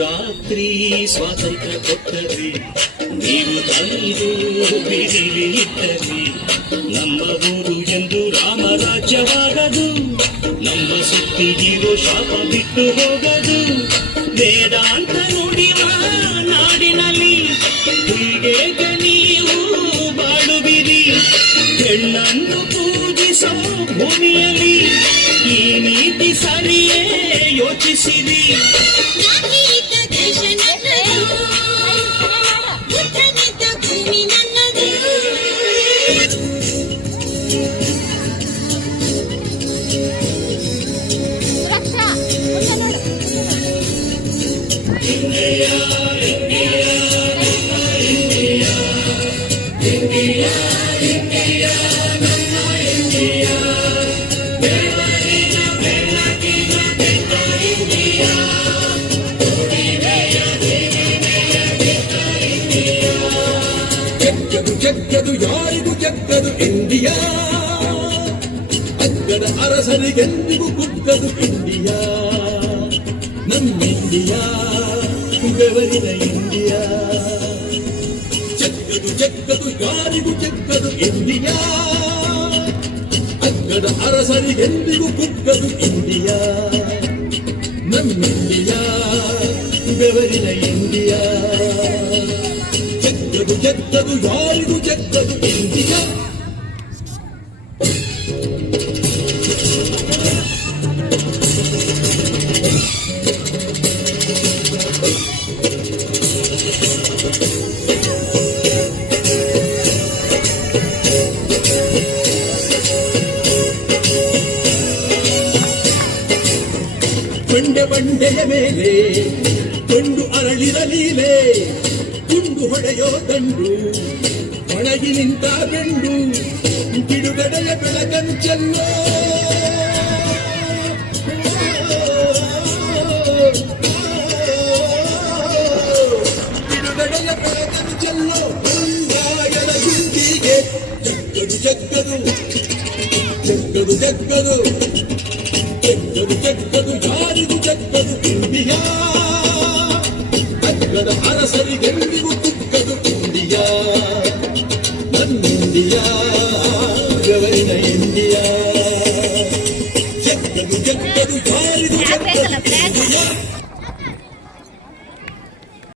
ರಾತ್ರಿ ಸ್ವಾತಂತ್ರ್ಯ ಕೊಟ್ಟರಿ, ನೀವು ತಾಯಿದು ಬೀದಿಲಿ ಇಟ್ಟರಿ. ನಮ್ಮ ಊರು ಎಂದು ರಾಮರಾಜ್ಯವಾಗದು, ನಮ್ಮ ಸುತ್ತಿಗಿರೋ ಶಾಪ ಬಿಟ್ಟು ಹೋಗದು. ವೇದಾಂತ ನುಡಿವ ನಾಡಿನಲ್ಲಿ ಹೀಗೆ ನೀವು ಬಾಳುವಿರಿ. ಹೆಣ್ಣನ್ನು ಪೂಜಿಸೋ ಭೂಮಿಯಲ್ಲಿ ಈ ನೀತಿ ಸರಿಯೇ ಯೋಚಿಸಿರಿ. ಜಗ್ಗದು ಯಾರಿಗೂ ಜಗ್ಗದು ಇಂಡಿಯಾ, ಅಗ್ಗದ ಅರಸರಿಗೆಂದಿಗೂ ಕುಗ್ಗದು ಇಂಡಿಯಾ. ನಮ್ಮ ಇಂಡಿಯಾ ಬೆವರಿನ ಇಂಡಿಯಾ. ಜಗ್ಗದು ಯಾರಿಗೂ ಜಗ್ಗದು ಇಂಡಿಯಾ, ಅಗ್ಗದ ಅರಸರಿಗೆಂದಿಗೂ ಕುಗ್ಗದು ಇಂಡಿಯಾ. ನಮ್ಮ ಇಂಡಿಯಾ ಬೆವರಿನ ಇಂಡಿಯಾ. ಜಗ್ಗದು ಯಾರಿಗೂ ಜಗ್ಗದು ಇಂಡಿಯಾ. ಬಂಡೆಯ ಮೇಲೆ ಕೊಂಡು ಅರಳಿರಲೀಲೆ, ಗುಂಡು ಹೊಡೆಯೋ ದಂಡು ಒಣಗಿ ನಿಂತ ಗಂಡು, ಬಿಡುಗಡೆಯ ಬೆಳಕಂಚಲ್ಲೋ. ಬಿಡುಗಡೆಯ ಬೆಳಕಂಚಲ್ಲೋ ಬಂಗಾಯದ ಗುಂಡಿಗೆ. ಜಗ್ಗದು ಜಗ್ಗದು ಜಗ್ಗದು ಜಗ್ಗದು ಜಗ್ಗದು ಯಾರಿಗೂ ಜಗ್ಗದು ಇಂಡಿಯಾ, ಅಗ್ಗದ ಅರಸರಿಗೆಂದಿಗೂ ಕುಗ್ಗದು ಇಂಡಿಯಾ. ನನ್ನ ಇಂಡಿಯಾ ಬೆವರಿನ ಇಂಡಿಯಾ. ಜಗ್ಗದು ಯಾರಿಗೂ ಜಗ್ಗದು ಇಂಡಿಯಾ.